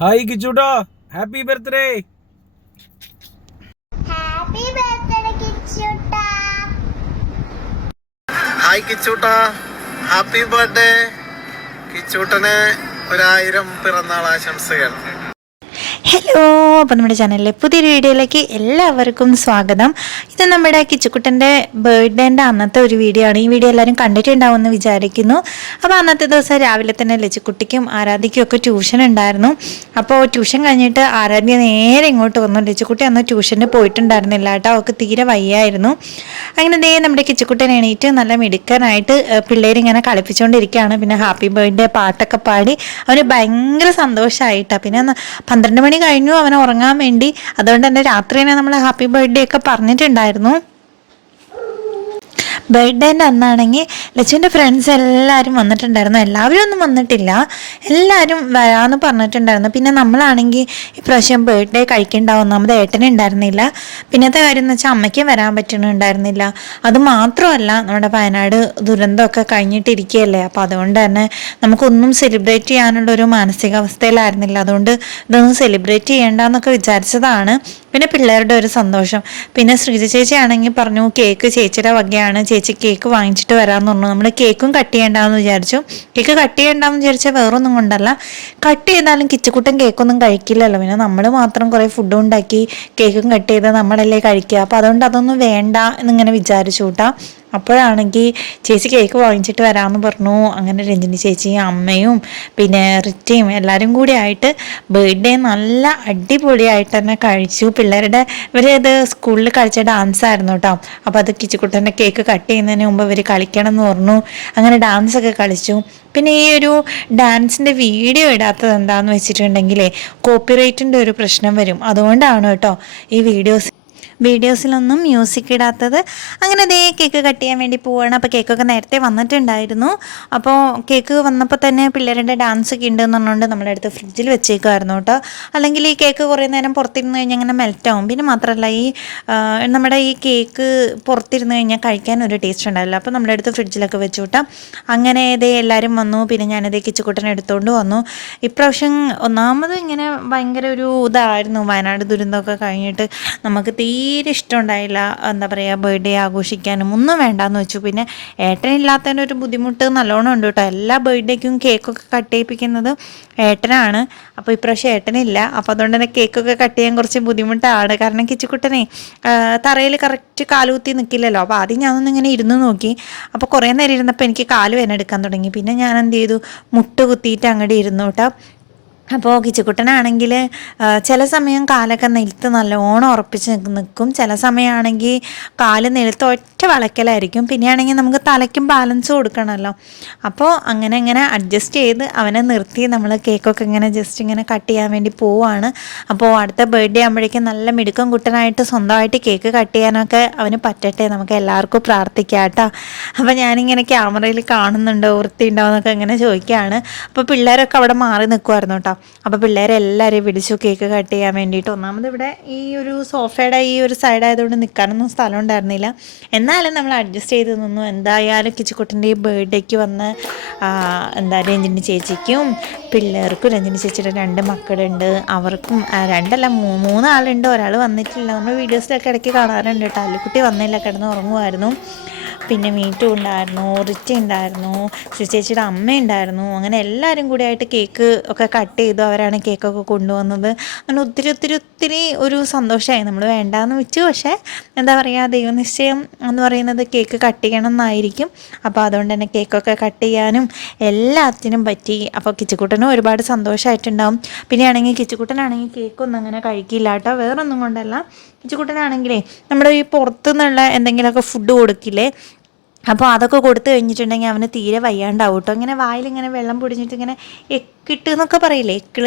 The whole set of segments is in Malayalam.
ഹായ് കിച്ചൂട്ടോ ഹാപ്പി ബർത്ത്ഡേ ഹാപ്പി ബർത്ത്ഡേ കിച്ചുട്ടാ ഹായ് കിച്ചൂട്ട ഹാപ്പി ബർത്ത്ഡേ കിച്ചൂട്ടന് ഒരായിരം പിറന്നാൾ ആശംസകൾ. ഹലോ അപ്പോൾ നമ്മുടെ ചാനലിലെ പുതിയൊരു വീഡിയോയിലേക്ക് എല്ലാവർക്കും സ്വാഗതം. ഇത് നമ്മുടെ കിച്ചുക്കുട്ടന്റെ ബർത്ത്ഡേന്റെ അന്നത്തെ ഒരു വീഡിയോ ആണ്. ഈ വീഡിയോ എല്ലാവരും കണ്ടിട്ടുണ്ടാവുമെന്ന് വിചാരിക്കുന്നു. അപ്പോൾ അന്നത്തെ ദിവസം രാവിലെ തന്നെ ലച്ചുക്കുട്ടിക്കും ആരാധിക്കും ഒക്കെ ട്യൂഷൻ ഉണ്ടായിരുന്നു. അപ്പോൾ ട്യൂഷൻ കഴിഞ്ഞിട്ട് ആരാധ്യ നേരെ ഇങ്ങോട്ട് വന്നു. ലച്ചുക്കുട്ടി അന്ന് ട്യൂഷന് പോയിട്ടുണ്ടായിരുന്നില്ല കേട്ടോ. അവൾക്ക് തീരെ വയ്യായിരുന്നു. അങ്ങനെ ദേ നമ്മുടെ കിച്ചുക്കുട്ടൻ എണീറ്റ് നല്ല മിടുക്കനായിട്ട് പിള്ളേരിങ്ങനെ കളിപ്പിച്ചുകൊണ്ടിരിക്കുകയാണ് പിന്നെ ഹാപ്പി ബർത്ത്ഡേ പാട്ടൊക്കെ പാടി. അവന് ഭയങ്കര സന്തോഷമായിട്ടാണ് പിന്നെ പന്ത്രണ്ട് മണി കഴിഞ്ഞു അവൻ ഉറങ്ങാൻ വേണ്ടി. അതുകൊണ്ട് തന്നെ രാത്രി തന്നെ നമ്മൾ ഹാപ്പി ബർത്ത്ഡേ ഒക്കെ പറഞ്ഞിട്ടുണ്ടായിരുന്നു. ബർത്ത്ഡേന്റെ അന്നാണെങ്കിൽ ലച്ചുവിന്റെ ഫ്രണ്ട്സ് എല്ലാവരും വന്നിട്ടുണ്ടായിരുന്നു. എല്ലാവരും ഒന്നും വന്നിട്ടില്ല. എല്ലാവരും വരാമെന്ന് പറഞ്ഞിട്ടുണ്ടായിരുന്നു. പിന്നെ നമ്മളാണെങ്കിൽ ഇപ്രാവശ്യം ബർത്ത്ഡേ കഴിക്കണ്ടാവും ഒന്നാമത് ഏട്ടനുണ്ടായിരുന്നില്ല പിന്നത്തെ കാര്യം എന്ന് വെച്ചാൽ അമ്മയ്ക്കും വരാൻ പറ്റണുണ്ടായിരുന്നില്ല അത് മാത്രമല്ല നമ്മുടെ വയനാട് ദുരന്തമൊക്കെ കഴിഞ്ഞിട്ടിരിക്കുകയല്ലേ അപ്പോൾ അതുകൊണ്ട് തന്നെ നമുക്കൊന്നും സെലിബ്രേറ്റ് ചെയ്യാനുള്ള ഒരു മാനസികാവസ്ഥയിലായിരുന്നില്ല. അതുകൊണ്ട് ഇതൊന്നും സെലിബ്രേറ്റ് ചെയ്യേണ്ടെന്നൊക്കെ വിചാരിച്ചതാണ്. പിന്നെ പിള്ളേരുടെ ഒരു സന്തോഷം. പിന്നെ ശ്രീജ ചേച്ചി ആണെങ്കിൽ പറഞ്ഞു കേക്ക് ചേച്ചിയുടെ വകയാണ്. ചേച്ചി കേക്ക് വാങ്ങിച്ചിട്ട് വരാമെന്ന് പറഞ്ഞു. നമ്മൾ കേക്കും കട്ട് ചെയ്യേണ്ടാന്ന് വിചാരിച്ചു. കേക്ക് കട്ട് ചെയ്യേണ്ടാന്ന് വിചാരിച്ചാൽ വേറൊന്നും കൊണ്ടല്ല. കട്ട് ചെയ്താലും കിച്ചുക്കുട്ടൻ കേക്കൊന്നും കഴിക്കില്ലല്ലോ. പിന്നെ നമ്മൾ മാത്രം കുറേ ഫുഡ് ഉണ്ടാക്കി കേക്കും കട്ട് ചെയ്ത് നമ്മളല്ലേ കഴിക്കുക. അപ്പോൾ അതുകൊണ്ട് അതൊന്നും വേണ്ട എന്നിങ്ങനെ വിചാരിച്ചു കൂട്ടാ അപ്പോഴാണെങ്കിൽ ചേച്ചി കേക്ക് വാങ്ങിച്ചിട്ട് വരാമെന്ന് പറഞ്ഞു. അങ്ങനെ രഞ്ജിനി ചേച്ചിയും അമ്മയും പിന്നെ റിറ്റയും എല്ലാവരും കൂടി ആയിട്ട് ബർത്ത്ഡേ നല്ല അടിപൊളിയായിട്ട് തന്നെ കഴിച്ചു. പിള്ളേരുടെ ഇവർ സ്കൂളിൽ കളിച്ച ഡാൻസ് ആയിരുന്നു കേട്ടോ അപ്പോൾ അത് കിച്ചുക്കുട്ടന്റെ കേക്ക് കട്ട് ചെയ്യുന്നതിന് മുമ്പ് ഇവർ കളിക്കണം എന്ന് പറഞ്ഞു. അങ്ങനെ ഡാൻസൊക്കെ കളിച്ചു. പിന്നെ ഈ ഒരു ഡാൻസിന്റെ വീഡിയോ ഇടാത്തത് എന്താണെന്ന് വെച്ചിട്ടുണ്ടെങ്കിലേ കോപ്പിറൈറ്റിന്റെ ഒരു പ്രശ്നം വരും. അതുകൊണ്ടാണ് കേട്ടോ ഈ വീഡിയോസ് വീഡിയോസിലൊന്നും മ്യൂസിക് ഇടാത്തത്. അങ്ങനെ അതേ കേക്ക് കട്ട് ചെയ്യാൻ വേണ്ടി പോവാണ്. അപ്പോൾ കേക്കൊക്കെ നേരത്തെ വന്നിട്ടുണ്ടായിരുന്നു. അപ്പോൾ കേക്ക് വന്നപ്പോൾ തന്നെ പിള്ളേരുടെ ഡാൻസ് ഒക്കെ ഉണ്ട് എന്ന് പറഞ്ഞുകൊണ്ട് നമ്മുടെ അടുത്ത് ഫ്രിഡ്ജിൽ വെച്ചേക്കുമായിരുന്നു കേട്ടോ. അല്ലെങ്കിൽ ഈ കേക്ക് കുറേ നേരം പുറത്തിരുന്ന് കഴിഞ്ഞാൽ അങ്ങനെ മെൽറ്റ് ആവും. പിന്നെ മാത്രമല്ല ഈ നമ്മുടെ ഈ കേക്ക് പുറത്തിരുന്ന് കഴിഞ്ഞാൽ കഴിക്കാൻ ഒരു ടേസ്റ്റ് ഉണ്ടാവില്ല. അപ്പോൾ നമ്മുടെ അടുത്ത് ഫ്രിഡ്ജിലൊക്കെ വെച്ചു കൂട്ടാം. അങ്ങനെ ഇതേ എല്ലാവരും വന്നു. പിന്നെ ഞാനിതേ കിച്ചുക്കുട്ടനെ എടുത്തുകൊണ്ട് വന്നു. ഇപ്രാവശ്യം ഒന്നാമത് ഇങ്ങനെ ഭയങ്കര ഒരു ഇതായിരുന്നു. വയനാട് ദുരന്തമൊക്കെ കഴിഞ്ഞിട്ട് നമുക്ക് തീരെ ഇഷ്ടമുണ്ടായില്ല. എന്താ പറയുക ബർത്ത്ഡേ ആഘോഷിക്കാനും ഒന്നും വേണ്ടാന്ന് വെച്ചു. പിന്നെ ഏട്ടനില്ലാത്തതിന്റെ ഒരു ബുദ്ധിമുട്ട് നല്ലോണം ഉണ്ട് കേട്ടോ എല്ലാ ബർത്ത്ഡേക്കും കേക്കൊക്കെ കട്ട് ചെയ്യിപ്പിക്കുന്നത് ഏട്ടനാണ്. അപ്പോൾ ഇപ്രാവശ്യം ഏട്ടനില്ല. അപ്പോൾ അതുകൊണ്ട് തന്നെ കേക്കൊക്കെ കട്ട് ചെയ്യാൻ കുറച്ച് ബുദ്ധിമുട്ടാണ്. കാരണം കിച്ചുക്കുട്ടനെ തറയിൽ കറക്റ്റ് കാലുകുത്തി നിൽക്കില്ലല്ലോ അപ്പോൾ ആദ്യം ഞാനൊന്നും ഇങ്ങനെ ഇരുന്ന് നോക്കി. അപ്പോൾ കുറേ നേരം ഇരുന്നപ്പോൾ എനിക്ക് കാൽ വേദന എടുക്കാൻ തുടങ്ങി. പിന്നെ ഞാൻ എന്ത് ചെയ്തു? മുട്ട് കുത്തിയിട്ട് അങ്ങോട്ട് ഇരുന്നു കേട്ടോ അപ്പോൾ കിച്ചുകുട്ടനാണെങ്കിൽ ചില സമയം കാലൊക്കെ നിലത്ത് നല്ലോണം ഉറപ്പിച്ച് നിൽക്കും ചില സമയമാണെങ്കിൽ കാൽ നിലത്ത് ഒറ്റ വളയ്ക്കലായിരിക്കും പിന്നെയാണെങ്കിൽ നമുക്ക് തലയ്ക്കും ബാലൻസ് കൊടുക്കണമല്ലോ. അപ്പോൾ അങ്ങനെ അങ്ങനെ അഡ്ജസ്റ്റ് ചെയ്ത് അവനെ നിർത്തി നമ്മൾ കേക്കൊക്കെ ഇങ്ങനെ ജസ്റ്റ് ഇങ്ങനെ കട്ട് ചെയ്യാൻ വേണ്ടി പോവാണ്. അപ്പോൾ അടുത്ത ബർത്ത്ഡേ ആകുമ്പോഴേക്കും നല്ല മിടുക്കം കുട്ടനായിട്ട് സ്വന്തമായിട്ട് കേക്ക് കട്ട് ചെയ്യാനൊക്കെ അവന് പറ്റട്ടെ. നമുക്ക് എല്ലാവർക്കും പ്രാർത്ഥിക്കാം കേട്ടോ അപ്പോൾ ഞാനിങ്ങനെ ക്യാമറയിൽ കാണുന്നുണ്ടോ വൃത്തി ഉണ്ടോ എന്നൊക്കെ ഇങ്ങനെ ചോദിക്കുകയാണ്. അപ്പോൾ പിള്ളേരൊക്കെ അവിടെ മാറി നിൽക്കുമായിരുന്നു കേട്ടോ. അപ്പോൾ പിള്ളേരെ എല്ലാവരെയും വിളിച്ചു കേക്ക് കട്ട് ചെയ്യാൻ വേണ്ടിയിട്ട്. ഒന്നാമത് ഇവിടെ ഈ ഒരു സോഫയുടെ ഈ ഒരു സൈഡായതുകൊണ്ട് നിൽക്കാനൊന്നും സ്ഥലം ഉണ്ടായിരുന്നില്ല. എന്നാലും നമ്മൾ അഡ്ജസ്റ്റ് ചെയ്ത് നിന്നു. എന്തായാലും കിച്ചുക്കുട്ടന്റെ ഈ ബർത്ത്ഡേക്ക് വന്ന് എന്താ രഞ്ജിനി ചേച്ചിക്കും പിള്ളേർക്കും രഞ്ജിനി ചേച്ചിയുടെ രണ്ട് മക്കളുണ്ട്. അവർക്കും രണ്ടല്ല മൂന്നാളുണ്ട്. ഒരാൾ വന്നിട്ടില്ല. നമ്മൾ വീഡിയോസിലൊക്കെ ഇടയ്ക്ക് കാണാറുണ്ട് കേട്ടോ. അല്ലുക്കുട്ടി വന്നില്ല കിടന്ന് ഉറങ്ങുമായിരുന്നു പിന്നെ മീറ്റു ഉണ്ടായിരുന്നു റിച്ച ഉണ്ടായിരുന്നു ചേച്ചിയുടെ അമ്മ ഉണ്ടായിരുന്നു. അങ്ങനെ എല്ലാവരും കൂടി ആയിട്ട് കേക്ക് ഒക്കെ കട്ട് ചെയ്തു അവരാണ് കേക്കൊക്കെ കൊണ്ടുവന്നത്. അങ്ങനെ ഒത്തിരി ഒത്തിരി ഒത്തിരി ഒരു സന്തോഷമായി. നമ്മൾ വേണ്ടാന്ന് വെച്ചു പക്ഷേ എന്താ പറയുക ദൈവനിശ്ചയം എന്ന് പറയുന്നത് കേക്ക് കട്ട് ചെയ്യണം എന്നായിരിക്കും. അപ്പോൾ അതുകൊണ്ട് തന്നെ കേക്കൊക്കെ കട്ട് ചെയ്യാനും എല്ലാത്തിനും പറ്റി. അപ്പോൾ കിച്ചുക്കുട്ടനും ഒരുപാട് സന്തോഷമായിട്ടുണ്ടാവും. പിന്നെ ആണെങ്കിൽ കിച്ചുക്കുട്ടനാണെങ്കിൽ കേക്കൊന്നും അങ്ങനെ കഴിക്കില്ല കേട്ടോ. വേറൊന്നും കൊണ്ടല്ല. കിച്ചുക്കുട്ടനാണെങ്കിലേ നമ്മുടെ ഈ പുറത്തുനിന്നുള്ള എന്തെങ്കിലുമൊക്കെ ഫുഡ് കൊടുക്കില്ലേ അപ്പോൾ അതൊക്കെ കൊടുത്തു കഴിഞ്ഞിട്ടുണ്ടെങ്കിൽ അവന് തീരെ വയ്യാണ്ടാവും കേട്ടോ ഇങ്ങനെ വായിലിങ്ങനെ വെള്ളം പൊടിഞ്ഞിട്ട് ഇങ്ങനെ എക്കിട്ട് എന്നൊക്കെ പറയില്ലേ? എക്കിൾ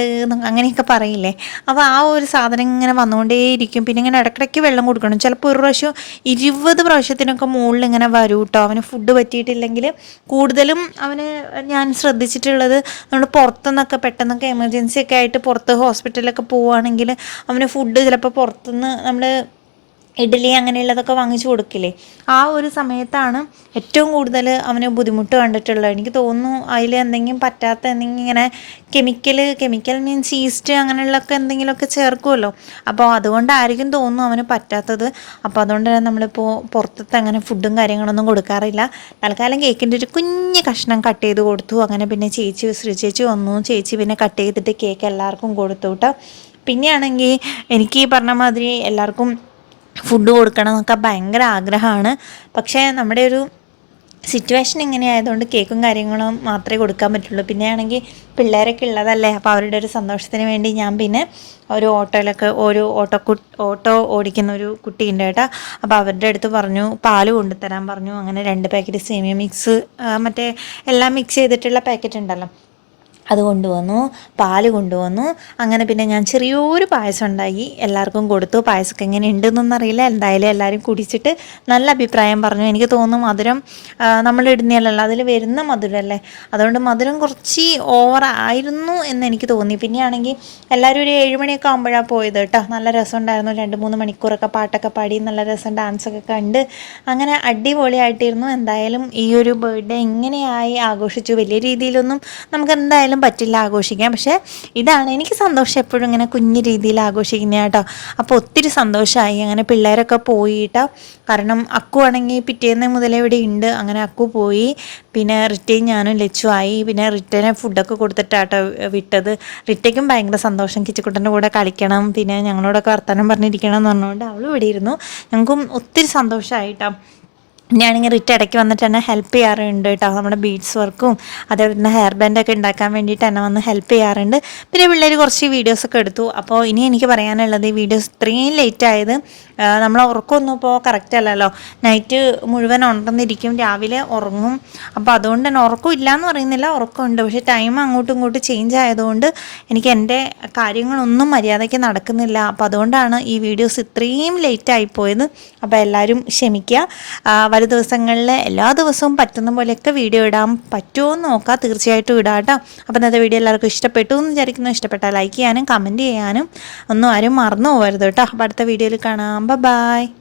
അങ്ങനെയൊക്കെ പറയില്ലേ? അപ്പോൾ ആ ഒരു സാധനം ഇങ്ങനെ വന്നുകൊണ്ടേയിരിക്കും. പിന്നെ ഇങ്ങനെ ഇടയ്ക്കിടയ്ക്ക് വെള്ളം കൊടുക്കണം. ചിലപ്പോൾ ഒരു പ്രാവശ്യം ഇരുപത് പ്രാവശ്യത്തിനൊക്കെ മുകളിൽ ഇങ്ങനെ വരും കേട്ടോ അവന് ഫുഡ് പറ്റിയിട്ടില്ലെങ്കിൽ കൂടുതലും അവന് ഞാൻ ശ്രദ്ധിച്ചിട്ടുള്ളത് നമ്മൾ പുറത്തുനിന്നൊക്കെ പെട്ടെന്നൊക്കെ എമർജൻസി ഒക്കെ ആയിട്ട് പുറത്ത് ഹോസ്പിറ്റലിലൊക്കെ പോവുകയാണെങ്കിൽ അവന് ഫുഡ് ചിലപ്പോൾ പുറത്തുനിന്ന് നമ്മൾ ഇഡ്ഡലി അങ്ങനെയുള്ളതൊക്കെ വാങ്ങിച്ചു കൊടുക്കില്ലേ? ആ ഒരു സമയത്താണ് ഏറ്റവും കൂടുതൽ അവന് ബുദ്ധിമുട്ട് കണ്ടിട്ടുള്ളത്. എനിക്ക് തോന്നുന്നു അതിൽ എന്തെങ്കിലും പറ്റാത്ത എന്തെങ്കിലും ഇങ്ങനെ കെമിക്കൽ കെമിക്കൽ മീൻസ് ഈസ്റ്റ് അങ്ങനെയുള്ളതൊക്കെ എന്തെങ്കിലുമൊക്കെ ചേർക്കുമല്ലോ. അപ്പോൾ അതുകൊണ്ടായിരിക്കും തോന്നുന്നു അവന് പറ്റാത്തത്. അപ്പോൾ അതുകൊണ്ട് തന്നെ നമ്മളിപ്പോൾ പുറത്തത്തെ അങ്ങനെ ഫുഡും കാര്യങ്ങളൊന്നും കൊടുക്കാറില്ല. തൽക്കാലം കേക്കിന്റെ ഒരു കുഞ്ഞ് കഷ്ണം കട്ട് ചെയ്ത് കൊടുത്തു. അങ്ങനെ പിന്നെ ചേച്ചി ശ്രീ ചേച്ചി വന്നു. ചേച്ചി പിന്നെ കട്ട് ചെയ്തിട്ട് കേക്ക് എല്ലാവർക്കും കൊടുത്തു കേട്ടോ. പിന്നെയാണെങ്കിൽ എനിക്ക് ഈ പറഞ്ഞ മാതിരി എല്ലാവർക്കും ഫുഡ് കൊടുക്കണം എന്നൊക്കെ ഭയങ്കര ആഗ്രഹമാണ്. പക്ഷേ നമ്മുടെ ഒരു സിറ്റുവേഷൻ ഇങ്ങനെ ആയതുകൊണ്ട് കേക്കും കാര്യങ്ങളും മാത്രമേ കൊടുക്കാൻ പറ്റുള്ളൂ. പിന്നെ ആണെങ്കിൽ പിള്ളേരൊക്കെ ഉള്ളതല്ലേ? അപ്പോൾ അവരുടെ ഒരു സന്തോഷത്തിന് വേണ്ടി ഞാൻ പിന്നെ ഒരു ഓട്ടോയിലൊക്കെ ഒരു ഓട്ടോ ഓട്ടോ ഓടിക്കുന്ന ഒരു കുട്ടിയുണ്ട് കേട്ടോ. അപ്പോൾ അവരുടെ അടുത്ത് പറഞ്ഞു പാൽ കൊണ്ടുതരാൻ പറഞ്ഞു. അങ്ങനെ രണ്ട് പാക്കറ്റ് സേമിയ മിക്സ് മറ്റേ എല്ലാം മിക്സ് ചെയ്തിട്ടുള്ള പാക്കറ്റ് ഉണ്ടല്ലോ. അത് കൊണ്ടുവന്നു പാൽ കൊണ്ടുവന്നു. അങ്ങനെ പിന്നെ ഞാൻ ചെറിയൊരു പായസം ഉണ്ടാക്കി. എല്ലാവർക്കും കൊടുത്തു. പായസമൊക്കെ എങ്ങനെ ഉണ്ടെന്നൊന്നും അറിയില്ല എന്തായാലും എല്ലാവരും കുടിച്ചിട്ട് നല്ല അഭിപ്രായം പറഞ്ഞു. എനിക്ക് തോന്നുന്നു മധുരം നമ്മൾ ഇടുന്നതല്ലല്ലോ. അതിൽ വരുന്ന മധുരമല്ലേ? അതുകൊണ്ട് മധുരം കുറച്ച് ഓവർ ആയിരുന്നു എന്ന് എനിക്ക് തോന്നി. പിന്നെയാണെങ്കിൽ എല്ലാവരും ഒരു ഏഴുമണിയൊക്കെ ആകുമ്പോഴാണ് പോയത് കേട്ടോ. നല്ല രസമുണ്ടായിരുന്നു രണ്ട് മൂന്ന് മണിക്കൂറൊക്കെ പാട്ടൊക്കെ പാടി നല്ല രസം ഡാൻസൊക്കെ കണ്ട് അങ്ങനെ അടിപൊളിയായിട്ടിരുന്നു. എന്തായാലും ഈ ഒരു ബർത്ത്ഡേ എങ്ങനെയായി ആഘോഷിച്ചു. വലിയ രീതിയിലൊന്നും നമുക്ക് എന്തായാലും പറ്റില്ല ആഘോഷിക്കാൻ. പക്ഷേ ഇതാണ് എനിക്ക് സന്തോഷം എപ്പോഴും ഇങ്ങനെ കുഞ്ഞു രീതിയിൽ ആഘോഷിക്കുന്ന കേട്ടോ. അപ്പോൾ ഒത്തിരി സന്തോഷമായി. അങ്ങനെ പിള്ളേരൊക്കെ പോയിട്ടോ കാരണം അക്കു ആണെങ്കിൽ പിറ്റേന്ന് മുതലേ ഇവിടെ ഉണ്ട്. അങ്ങനെ അക്കു പോയി. പിന്നെ റിറ്റയും ഞാനും ലച്ചു ആയി. പിന്നെ റിറ്റനെ ഫുഡൊക്കെ കൊടുത്തിട്ടാട്ടോ വിട്ടത്. റിറ്റയ്ക്കും ഭയങ്കര സന്തോഷം. കിച്ചുക്കുട്ടന്റെ കൂടെ കളിക്കണം. പിന്നെ ഞങ്ങളോടൊക്കെ വർത്തമാനം പറഞ്ഞിരിക്കണം എന്ന് പറഞ്ഞുകൊണ്ട് അവളും ഇവിടെ ഇരുന്നു. ഞങ്ങൾക്കും ഒത്തിരി സന്തോഷമായിട്ടോ. ഞാനിങ്ങനെ റിറ്റ് ഇടയ്ക്ക് വന്നിട്ട് എന്നെ ഹെൽപ്പ് ചെയ്യാറുണ്ട് കേട്ടോ. നമ്മുടെ ബീഡ്സ് വർക്കും അതേപോലെ തന്നെ ഹെയർ ബാൻഡൊക്കെ ഉണ്ടാക്കാൻ വേണ്ടിയിട്ട് എന്നെ വന്ന് ഹെൽപ്പ് ചെയ്യാറുണ്ട്. പിന്നെ പിള്ളേർ കുറച്ച് വീഡിയോസൊക്കെ എടുത്തു. അപ്പോൾ ഇനി എനിക്ക് പറയാനുള്ളത് ഈ വീഡിയോസ് ഇത്രയും ലേറ്റ് ആയത് നമ്മൾ ഉറക്കമൊന്നും ഇപ്പോൾ കറക്റ്റ് അല്ലല്ലോ. നൈറ്റ് മുഴുവൻ ഉണർന്നിരിക്കും രാവിലെ ഉറങ്ങും. അപ്പോൾ അതുകൊണ്ട് തന്നെ ഉറക്കം ഇല്ല എന്ന് പറയുന്നില്ല ഉറക്കമുണ്ട്. പക്ഷേ ടൈം അങ്ങോട്ടും ഇങ്ങോട്ടും ചേഞ്ച് ആയതുകൊണ്ട് എനിക്ക് എന്റെ കാര്യങ്ങളൊന്നും മര്യാദയ്ക്ക് നടക്കുന്നില്ല. അപ്പോൾ അതുകൊണ്ടാണ് ഈ വീഡിയോസ് ഇത്രയും ലേറ്റ് ആയിപ്പോയത് അപ്പോൾ എല്ലാവരും ക്ഷമിക്കുക. വരും ദിവസങ്ങളിൽ എല്ലാ ദിവസവും പറ്റുന്ന പോലെയൊക്കെ വീഡിയോ ഇടാൻ പറ്റുമോ എന്ന് നോക്കാം. തീർച്ചയായിട്ടും ഇടാം കേട്ടോ. അപ്പോൾ ഇന്നത്തെ വീഡിയോ എല്ലാവർക്കും ഇഷ്ടപ്പെട്ടു എന്ന് വിചാരിക്കുന്നു. ഇഷ്ടപ്പെട്ടാൽ ലൈക്ക് ചെയ്യാനും കമന്റ് ചെയ്യാനും ഒന്നും ആരും മറന്നു പോകരുത് കേട്ടോ. അപ്പോൾ അടുത്ത വീഡിയോയിൽ കാണാം. ബൈ